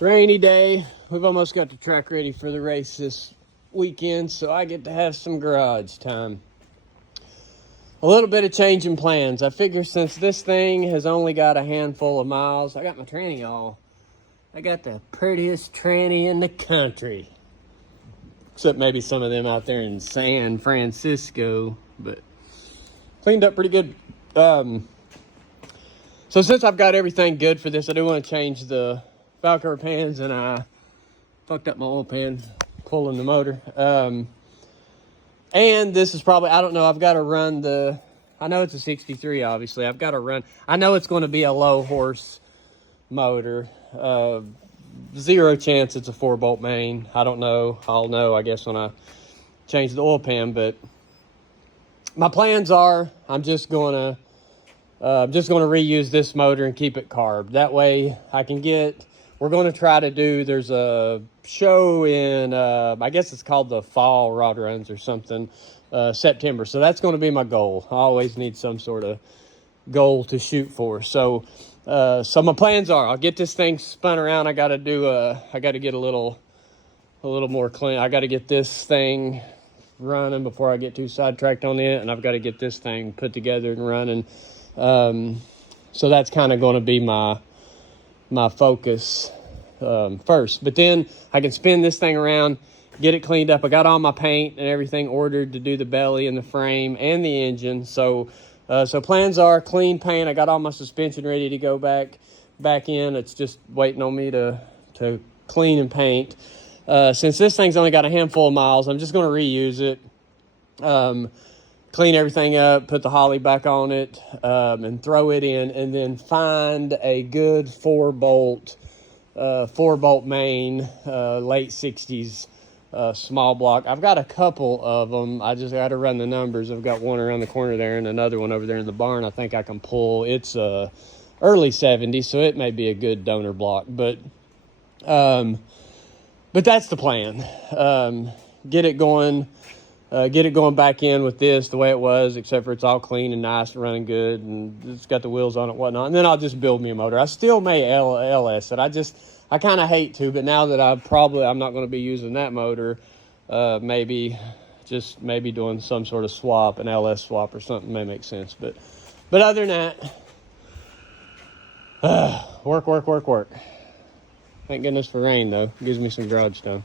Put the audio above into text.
Rainy day. We've almost got the truck ready for the race this weekend, so I get to have some garage time. A little bit of change in plans. I figure since this thing has only got a handful of miles, I got my tranny all. I got the prettiest tranny in the country. Except maybe some of them out there in San Francisco, but cleaned up pretty good. So since I've got everything good for this, I do want to change the valve cover pans, and I fucked up my oil pan pulling the motor. And this is probably, I don't know, I've got to run I know it's a 63, obviously. I've got to run, I know it's going to be a low horse motor. Zero chance it's a 4-bolt main. I don't know. I'll know, I guess, when I change the oil pan. But my plans are, I'm just going to reuse this motor and keep it carb. That way I can we're going to try to do, there's a show in, I guess it's called the Fall Rod Runs or something, September. So that's going to be my goal. I always need some sort of goal to shoot for. So my plans are, I'll get this thing spun around. I got to get a little more clean. I got to get this thing running before I get too sidetracked on it. And I've got to get this thing put together and running. So that's kind of going to be my focus first. But then I can spin this thing around, get it cleaned up. I got all my paint and everything ordered to do the belly and the frame and the engine. So plans are clean paint. I got all my suspension ready to go back in. It's just waiting on me to clean and paint. Since this thing's only got a handful of miles, I'm just going to reuse it. Clean everything up, put the holly back on it, and throw it in, and then find a good 4-bolt main, late 60s small block. I've got a couple of them. I just got to run the numbers. I've got one around the corner there and another one over there in the barn I think I can pull. It's early 70s, so it may be a good donor block. But that's the plan. Get it going back in with this the way it was, except for it's all clean and nice and running good, and it's got the wheels on it and whatnot. And then I'll just build me a motor. I still may LS it. I kind of hate to, but now that I'm not going to be using that motor, maybe doing some sort of swap, an LS swap or something may make sense. But other than that, work. Thank goodness for rain, though. It gives me some garage time.